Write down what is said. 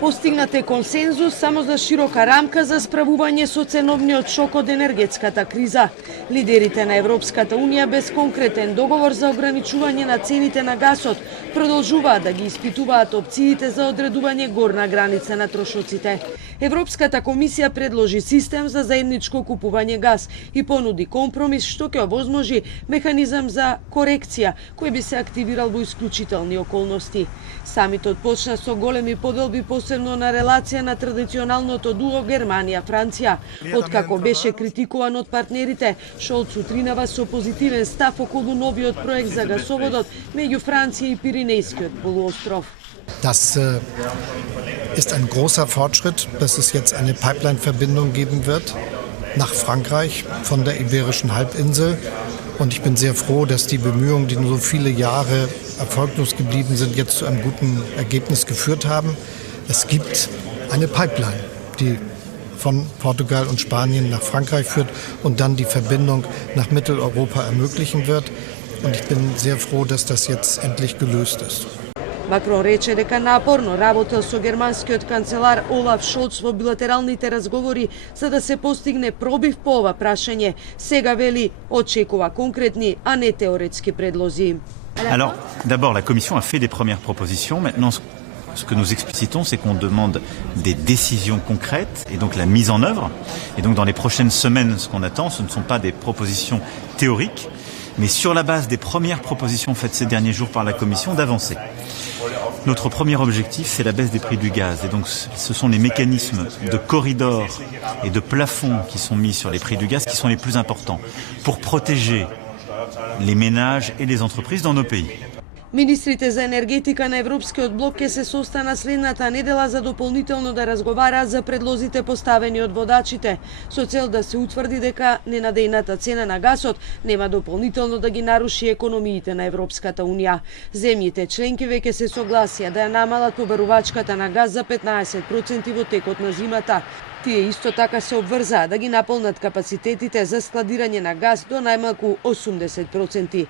Постигнат е консензус само за широка рамка за справување со ценовниот шок од енергетската криза. Лидерите на Европската Унија без конкретен договор за ограничување на цените на гасот продолжуваат да ги испитуваат опциите за одредување горна граница на трошоците. Европската комисија предложи систем за заедничко купување газ и понуди компромис што ќе овозможи механизам за корекција кој би се активирал во исклучителни околности. Самитот почна со големи поделби посебно на релација на традиционалното дуо Германија-Франција, откако беше критикуван од партнерите. Шолц утринава со позитивен став околу новиот проект за гасоводот меѓу Франција и Пиренејскиот полуостров. Das ist ein großer Fortschritt, dass es jetzt eine Pipeline-Verbindung geben wird nach Frankreich von der Iberischen Halbinsel. Und ich bin sehr froh, dass die Bemühungen, die nur so viele Jahre erfolglos geblieben sind, jetzt zu einem guten Ergebnis geführt haben. Es gibt eine Pipeline, die von Portugal und Spanien nach Frankreich führt und dann die Verbindung nach Mitteleuropa ermöglichen wird. Und ich bin sehr froh, dass das jetzt endlich gelöst ist. Макрон рече дека напорно работел со германскиот канцелар Олаф Шолц во билатералните разговори за да се постигне пробив по ова прашање. Сега вели очекува конкретни, а не теоретски предлози. Alors, d'abord, la Commission a fait des premières propositions. Maintenant, ce que nous explicitons, c'est qu'on demande des décisions concrètes et donc la mise en œuvre. Et donc, dans les prochaines semaines, ce qu'on attend, ce ne sont pas des propositions théoriques, mais sur la base des premières propositions faites ces derniers jours par la Commission, d'avancer. Notre premier objectif, c'est la baisse des prix du gaz. Et donc, ce sont les mécanismes de corridor et de plafond qui sont mis sur les prix du gaz qui sont les plus importants pour protéger les ménages et les entreprises dans nos pays. Министрите за енергетика на Европскиот блок ќе се состанат следната недела за дополнително да разговараат за предлозите поставени од водачите, со цел да се утврди дека ненадејната цена на гасот нема дополнително да ги наруши економиите на Европската Унија. Земјите членки веќе се согласија да ја намалат побарувачката на газ за 15% во текот на зимата. Тие исто така се обврзаа да ги наполнат капацитетите за складирање на газ до најмалку 80%.